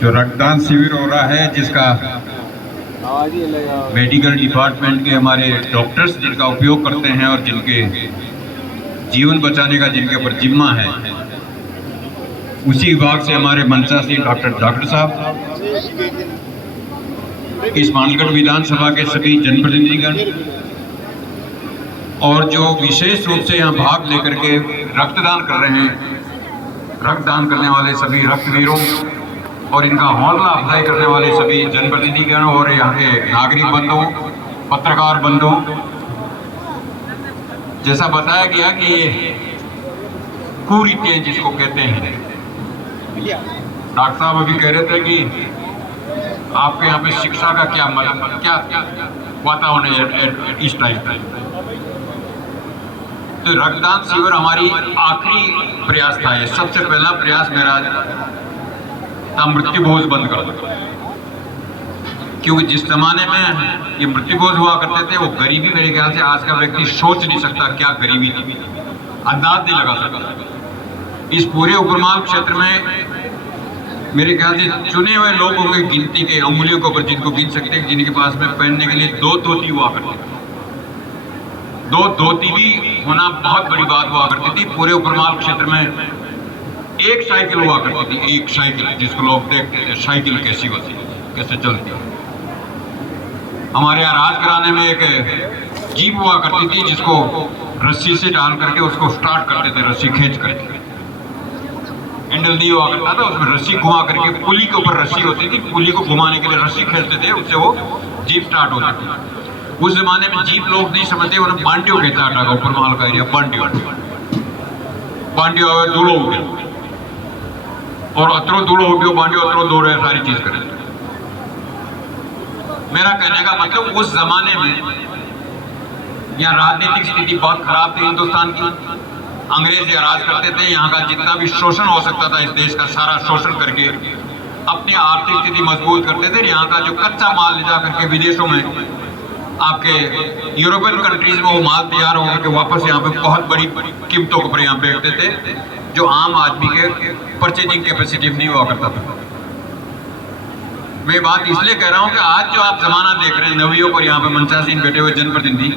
जो रक्तदान शिविर हो रहा है, जिसका मेडिकल डिपार्टमेंट के हमारे डॉक्टर्स जिनका उपयोग करते हैं और जिनके जीवन बचाने का जिनके ऊपर जिम्मा है, उसी विभाग से हमारे मंचा से डॉक्टर साहब, इस मानगढ़ विधानसभा के सभी जनप्रतिनिधिगण और जो विशेष रूप से यहाँ भाग लेकर के रक्तदान कर रहे हैं, रक्तदान करने वाले सभी रक्तवीरों और इनका हौसला अफजाई करने वाले सभी जनप्रतिनिधिगण और यहाँ के नागरिक बंधुओं, पत्रकार बंधुओं, जैसा बताया गया कि ये कुरीतियां जिसको कहते हैं, डॉक्टर साहब अभी कह रहे थे कि आपके यहाँ पे शिक्षा का क्या मतलब, क्या वातावरण है इस टाइम का। तो रक्तदान शिविर हमारी आखिरी प्रयास था। ये सबसे पहला प्रयास मेरा था मृत्यु भोज बंद कर दो, क्योंकि जिस जमाने में ये मृत्यु भोज हुआ करते थे वो गरीबी मेरे ख्याल से आज का व्यक्ति सोच नहीं सकता क्या गरीबी थी, अंदाज नहीं लगा सकता। इस पूरे उपरमाल क्षेत्र में मेरे ख्याल से चुने हुए लोग होंगे गिनती के अंगुलियों के ऊपर जिनको गिन सकते हैं, जिनके पास में पहनने के लिए 2 धोती हुआ करते थे। 2 धोती भी होना बहुत बड़ी बात हुआ करती थी। पूरे उपरमाल क्षेत्र में एक साइकिल हुआ करती थी, एक साइकिल जिसको लोग देखते थे साइकिल कैसी होती है, कैसे चलती है। हमारे यहाँ राज घराने में एक जीप हुआ करती थी जिसको रस्सी से डाल करके उसको स्टार्ट करते थे, रस्सी खींच करके, हैंडल नहीं हुआ करता था, उसमें रस्सी घुमा करके पुली के ऊपर रस्सी होती थी, पुली को घुमाने के लिए रस्सी खींचते थे, उससे वो जीप स्टार्ट होती थी। उस जमाने में जीप लोग नहीं समझते, उन्हें बांडियो कहता था उपरमाल का एरिया, बांडियो दूल्हो हो गया और अतरो दूल्हो हो गया, बांडियो अतरो दो रहे, सारी चीज करें। मेरा कहने का मतलब उस जमाने में यहाँ राजनीतिक स्थिति बहुत खराब थी हिंदुस्तान की। अंग्रेज राज करते थे, यहाँ का जितना भी शोषण हो सकता था इस देश का सारा शोषण करके अपनी आर्थिक स्थिति मजबूत करते थे। यहाँ का जो कच्चा माल ले जा करके विदेशों में, आपके यूरोपियन कंट्रीज में वो माल तैयार होकर के वापस यहाँ पे बहुत बड़ी कीमतों के ऊपर यहाँ बेचते थे, जो आम आदमी के परचेजिंग कैपेसिटी नहीं हुआ करता था। मैं बात इसलिए कह रहा हूँ कि आज जो आप जमाना देख रहे हैं, नवियों पर यहाँ पे मंचासीन बैठे हुए जनप्रतिनिधि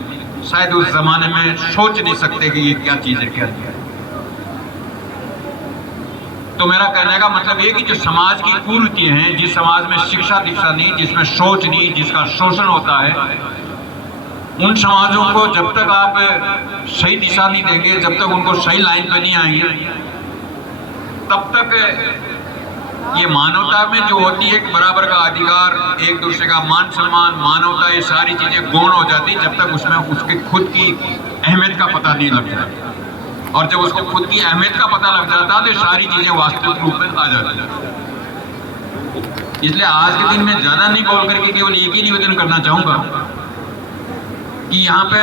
शायद उस जमाने में सोच नहीं सकते कि ये क्या चीज है, क्या है। तो मेरा कहने का मतलब ये कि जो समाज की कुरीतियां हैं, जिस समाज में शिक्षा दीक्षा नहीं, जिसमें सोच नहीं, जिसका शोषण होता है, उन समाजों को जब तक आप सही दिशा नहीं देंगे, जब तक उनको सही लाइन पे नहीं आएंगे, तब तक ये मानवता में जो होती है बराबर का अधिकार, एक दूसरे का मान सम्मान, मानवता, ये सारी चीजें गौण हो जाती जब तक उसमें उसके खुद की अहमियत का पता नहीं लग जाता। और जब उसको खुद की अहमियत का पता लग जाता तो सारी चीजें वास्तविक रूप में आ जाती। इसलिए आज के दिन में ज्यादा नहीं बोल करके केवल एक ही निवेदन करना चाहूंगा कि यहाँ पे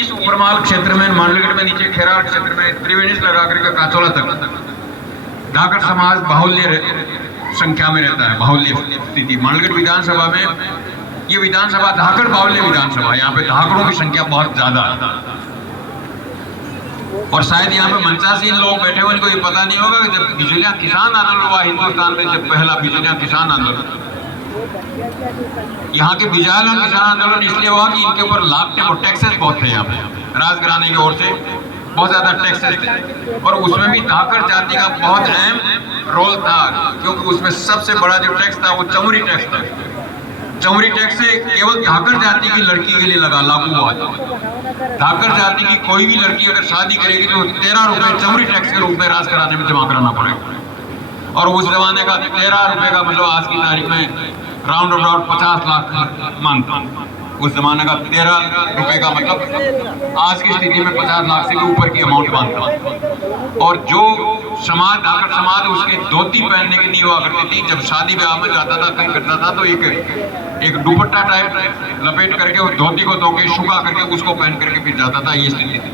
इस उपरमाल क्षेत्र में, मांडलगढ़ में, नीचे खेरार क्षेत्र में, त्रिवेणी लगा करके काचोला तक धाकड़ समाज बाहुल्य संख्या में रहता है, बाहुल्य स्थिति। मांडलगढ़ विधानसभा में ये विधानसभा धाकड़ बाहुल्य विधानसभा, यहाँ पे धाकड़ों की संख्या बहुत ज्यादा है। और शायद यहाँ पे मंचासीन लोग बैठे हुए, इनको ये पता नहीं होगा कि जब बिजलियां किसान आंदोलन हुआ हिंदुस्तान में, जब पहला बिजलियां किसान आंदोलन, यहाँ के बिजलियां किसान आंदोलन इसलिए हुआ कि इनके ऊपर लागते और टैक्सेस बहुत थे। यहाँ पे राजघराने की ओर से बहुत ज्यादा टैक्सेस थे और उसमें भी धाकड़ जाति का बहुत अहम रोल था, क्योंकि उसमें सबसे बड़ा जो टैक्स था वो चौरी टैक्स था। चौरी टैक्स से केवल धाकड़ जाति की लड़की के लिए लागू हुआ था। धाकड़ जाति की कोई भी लड़की अगर शादी करेगी तो 13 रुपए चौरी टैक्स के रूप में राजघराने में जमा कराना पड़ेगा। और उस जमाने का 13 रुपए का मतलब आज की तारीख में राउंड अबाउट 50 लाख मांगता। उस जमाने का 13 रुपए का मतलब आज की स्थिति में 50 लाख से भी ऊपर की अमाउंट मांगता। और जो समाज, धाकड़ समाज, उसकी धोती पहनने की नहीं हुआ करती थी। जब शादी ब्याह में जाता था, कहीं करता था, तो एक दुपट्टा टाइप लपेट करके उस धोती को धो के सुखा करके उसको पहन करके फिर जाता था। ये स्थिति थी।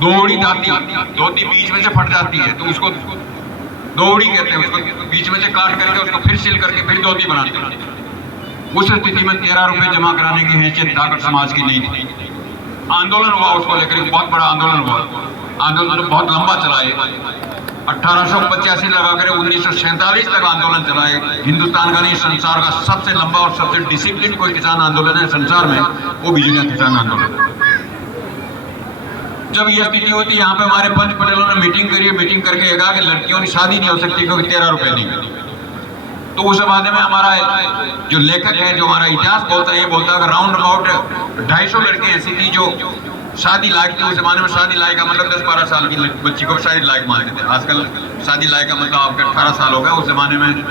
दोहड़ी जाती, धोती बीच में से फट जाती है तो उसको दोहड़ी कहते हैं। उसको बीच में से काट करके उसको फिर सिल करके फिर धोती बनाते हैं। उस स्थिति में 13 रुपए जमा कराने की हैसियत धाकड़ समाज की नहीं थी। आंदोलन हुआ, उसको लेकर एक बहुत बड़ा आंदोलन हुआ। आंदोलन तो बहुत लंबा चला है 1885 लगाकर 1947 तक आंदोलन चलाए। हिंदुस्तान का नहीं, संसार का सबसे लंबा और सबसे डिसिप्लिन कोई किसान आंदोलन है संसार में, वो बिजलिया किसान आंदोलन। जब ये स्थिति होती, यहाँ पे हमारे पंच पटेलों ने मीटिंग करी, मीटिंग करके कहा कि लड़कियों की शादी नहीं हो सकती क्योंकि 13 रुपए नहीं मिलती। तो उस बारे में हमारा जो लेखक है, जो हमारा इतिहास बोलता है, ये बोलता है कि राउंड अबाउट 250 लड़की ऐसी थी जो शादी लायक थी। उस जमाने में शादी लायक का मतलब 10-12 साल की बच्ची को शादी लायक मानते थे। आजकल शादी लायक का मतलब आपका 18 साल हो गया। उस जमाने में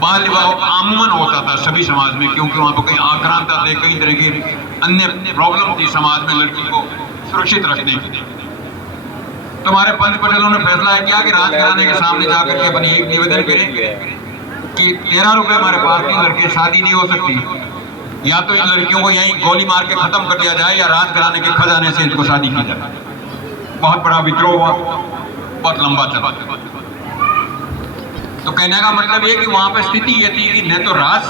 बाल विवाह आमूमन होता था सभी समाज में, क्योंकि वहाँ पर कई आक्रांता थे, कई तरह की अन्य प्रॉब्लम थी समाज में लड़की को सुरक्षित रखने की। तो हमारे पंच पटेलों ने फैसला किया कि राजघराने के सामने जाकर के अपनी एक निवेदन करेंगे कि 13 रुपए हमारे पास की लड़की शादी नहीं हो सकती, या तो इन लड़कियों को यहीं गोली मार के खत्म कर दिया जाए या राजघराने के खजाने से इनको शादी की जाए। बहुत बड़ा विद्रोह हुआ, बहुत लंबा चला। तो कहने का मतलब ये कि वहां पर स्थिति ये थी कि न तो राज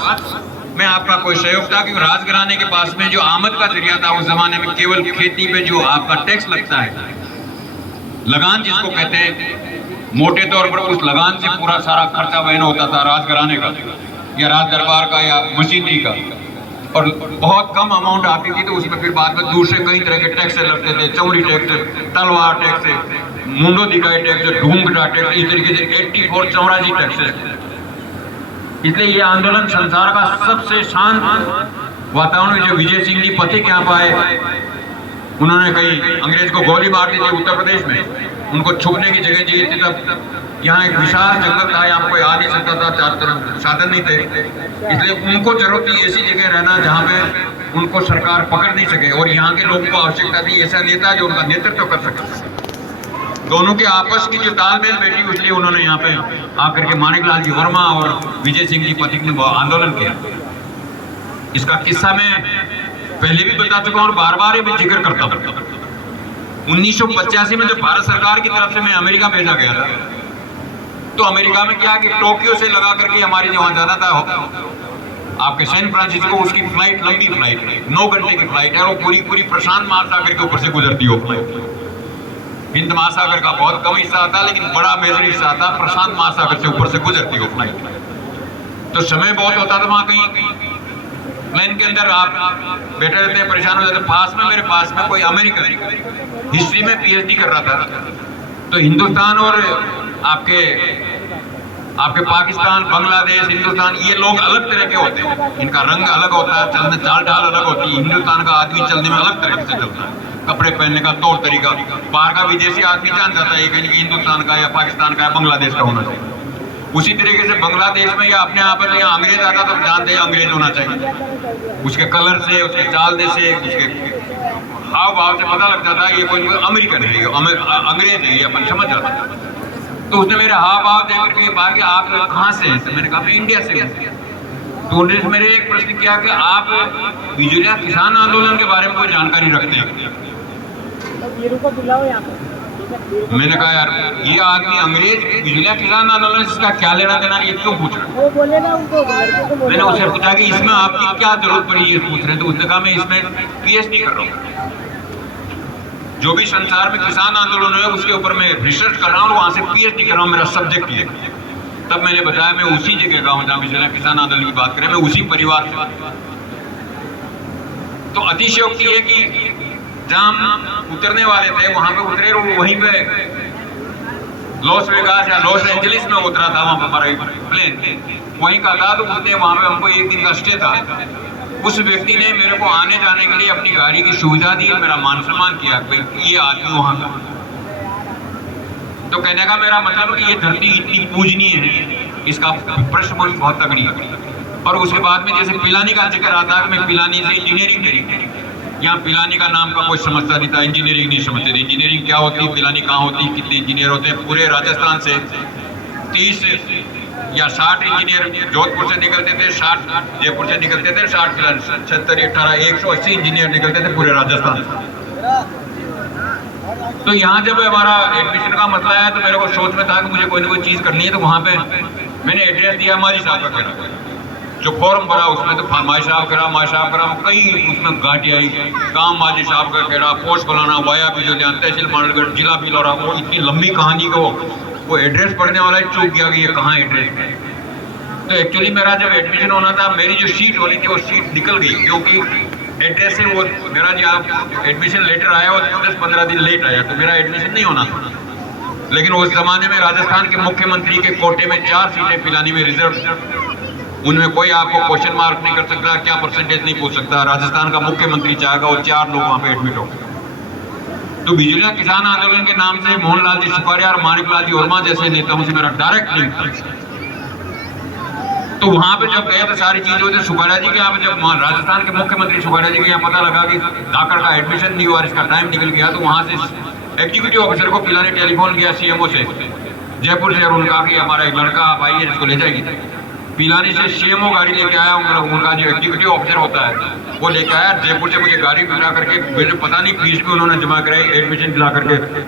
में आपका कोई सहयोग था, क्योंकि राजघराने के पास में जो आमद का जरिया था उस जमाने में केवल खेती पे जो आपका टैक्स लगता है, लगान जिसको कहते हैं, मोटे तौर पर उस लगान से पूरा सारा खर्चा वहन होता था राजघराने का या राज दरबार का या मशीनरी का, और बहुत कम अमाउंट आती थी। तो उसमें फिर बाद में दूसरे कई तरह के टैक्स लगते थे, चौड़ी टैक्स, तलवार टैक्स, मुंडो दिखाई टैक्स, ढूंढा टैक्स, इस तरीके से 84 84 टैक्स। इसलिए ये आंदोलन संसार का सबसे शांत वातावरण में, जो विजय सिंह जी पथिक यहाँ पर आए, उन्होंने कहीं अंग्रेज को गोली मार दी थी उत्तर प्रदेश में, उनको छुपने की जगह चाहिए थी। तब यहाँ एक विशाल जंगल था, यहाँ कोई आ नहीं सकता था, चारों तरफ साधन नहीं थे, इसलिए उनको जरूरत थी ऐसी जगह रहना जहाँ पे उनको सरकार पकड़ नहीं सके, और यहाँ के लोगों को आवश्यकता थी ऐसा नेता जो उनका नेतृत्व कर सके। दोनों के आपस की जो तालमेल बैठी, इसलिए उन्होंने यहाँ पे आकर के माणिकलाल जी वर्मा और विजय सिंह जी पथिक ने आंदोलन किया। इसका किस्सा मैं पहले भी बता चुका हूँ और बार बार भी जिक्र करता हूँ। 1985 में जब भारत सरकार की तरफ से मैं अमेरिका भेजा गया था, तो अमेरिका में क्या कि टोक्यो से लगा करके हमारी वहां जाना था आपके सैन फ्रांसिस्को, उसकी फ्लाइट लंबी फ्लाइट है, 9 घंटे की फ्लाइट है, और पूरी प्रशांत महासागर के ऊपर से गुजरती हो फ्लाइट। हिंद महासागर का बहुत कम हिस्सा आता, लेकिन बड़ा मेजर हिस्सा आता प्रशांत महासागर से ऊपर से गुजरती हो फ्लाइट। तो समय बहुत होता था वहां, कहीं प्लेन के अंदर आप बैठे रहते हैं, परेशान हो जाते। पास में, मेरे पास में कोई अमेरिकन हिस्ट्री में पीएचडी कर रहा था। तो हिंदुस्तान और आपके पाकिस्तान, बांग्लादेश, हिंदुस्तान, ये लोग अलग तरह के होते हैं, इनका रंग अलग होता है, चलने चाल ढाल अलग होती है। हिंदुस्तान का आदमी चलने में अलग तरीके से चलता है, कपड़े पहनने का तौर तरीका बाहर का विदेशी आदमी जान जाता है कि हिंदुस्तान का या पाकिस्तान का या बांग्लादेश का होना चाहिए। उसी तरीके से बांग्लादेश में या अपने यहाँ पर यहाँ अंग्रेज आता तो जानते हैं अंग्रेज होना चाहिए, उसके कलर से, उसके चालने से, उसके हाव भाव से पता लग जाता है ये कोई अमेरिकन है, अंग्रेज है, ये अपन समझ जाता है। तो उसने मेरे हाव भाव देख करके कहा कि आप कहाँ से हैं? तो मैंने कहा मैं इंडिया से हूँ। तो उन्होंने मेरे एक प्रश्न किया कि आप बिजुलिया किसान आंदोलन के बारे में कोई जानकारी रखते हैं? मैंने कहा यार ये आदमी अंग्रेज बिजुलिया किसान आंदोलन इसका क्या लेना देना, ये क्यों पूछ रहा है? मैंने उससे पूछा कि इसमें आपकी क्या जरूरत पड़ी ये पूछ रहे हैं? तो उसने कहा मैं इसमें पीएचडी कर रहा हूँ, जो भी संसार में किसान आंदोलन है उसके ऊपर मैं रिसर्च कर रहा हूँ और वहां से पीएचडी कर रहा हूँ, मेरा सब्जेक्ट ये। तब मैंने बताया मैं उसी जगह का हूँ जहाँ बिजुलिया किसान आंदोलन की बात करें, मैं उसी परिवार से। तो अतिशयोक्ति है कि जहाँ हम उतरने वाले थे वहां पे उतरे, वहीं पे लॉस वेगास या लॉस एंजलिस में उतरा था वहां पर हमारा प्लेन, वहीं का था। तो उसने वहां पे हमको एक दिन का स्टे था। उस व्यक्ति ने मेरे को आने जाने के लिए अपनी गाड़ी की सुविधा दी, मेरा मान सम्मान किया, ये आदमी वहां का। तो कहने का मेरा मतलब कि ये धरती इतनी पूजनीय है, इसका पृष्ठभूमि बहुत तगड़ी है। और उसके बाद में जैसे पिलानी का जिक्र आता है, मैं पिलानी से इंजीनियरिंग करी। यहाँ पिलानी का नाम का कोई समझता नहीं था, इंजीनियरिंग नहीं समझते थे। इंजीनियरिंग क्या होती, पिलानी कहाँ होती, कितने इंजीनियर होते हैं? पूरे राजस्थान से 30 या 60 इंजीनियर जोधपुर से निकलते थे, 60 जयपुर से निकलते थे, 60 70 18 180 इंजीनियर निकलते थे पूरे राजस्थान से। तो यहाँ जब हमारा एडमिशन का मसला आया तो मेरे को सोच में था कि मुझे कोई ना कोई चीज़ करनी है। तो वहाँ पे मैंने एड्रेस दिया माजी साहब का कहना, जो फॉर्म भरा उसमें तो माई साहब करा कई उसमें घाटी आई, काम माजी साहब का कह रहा, पोस्ट बनाना, वाया बिजुलिया, तहसील मांडलगढ़, जिला बिलौरा, वो इतनी लंबी कहानी को वो एड्रेस पढ़ने वाला ही चूक गया कि ये कहाँ एड्रेस है। तो एक्चुअली मेरा जब एडमिशन होना था, मेरी जो सीट होनी थी वो सीट निकल गई, क्योंकि एड्रेस से वो मेरा जो एडमिशन लेटर आया वो 10-15 दिन लेट आया, तो मेरा एडमिशन नहीं होना था। लेकिन उस जमाने में राजस्थान के मुख्यमंत्री के कोटे में 4 सीटें पिलानी में रिजर्व, उनमें कोई आपको क्वेश्चन मार्क नहीं कर सकता, क्या परसेंटेज नहीं पूछ सकता। राजस्थान का मुख्यमंत्री चाहेगा वो 4 लोग वहां पे एडमिट हो। तो बिजलिया किसान आंदोलन के नाम से मोहनलाल जी सुखाड़िया और माणिकलाल जी वर्मा जैसे नेताओं से मेरा डायरेक्ट लिंक था। तो वहां पे जब गए तो सारी चीजें होती, सुखाड़िया जी के यहाँ पे जब राजस्थान के मुख्यमंत्री सुखाड़िया जी के यहाँ पता लगा कि धाकड़ का एडमिशन नहीं हुआ, इसका टाइम निकल गया, तो वहां से एग्जीक्यूटिव ऑफिसर को पिलाने टेलीफोन किया सीएमओ से जयपुर से, और उनका कि हमारा एक लड़का आप आइए इसको ले जाएगी। पिलानी से सीएमओ गाड़ी लेके आया, उनका जो एग्जीक्यूटिव ऑफिसर होता है वो लेके आया जयपुर से, मुझे गाड़ी पिला करके, मुझे पता नहीं फीस भी उन्होंने जमा कराई, एडमिशन दिला करके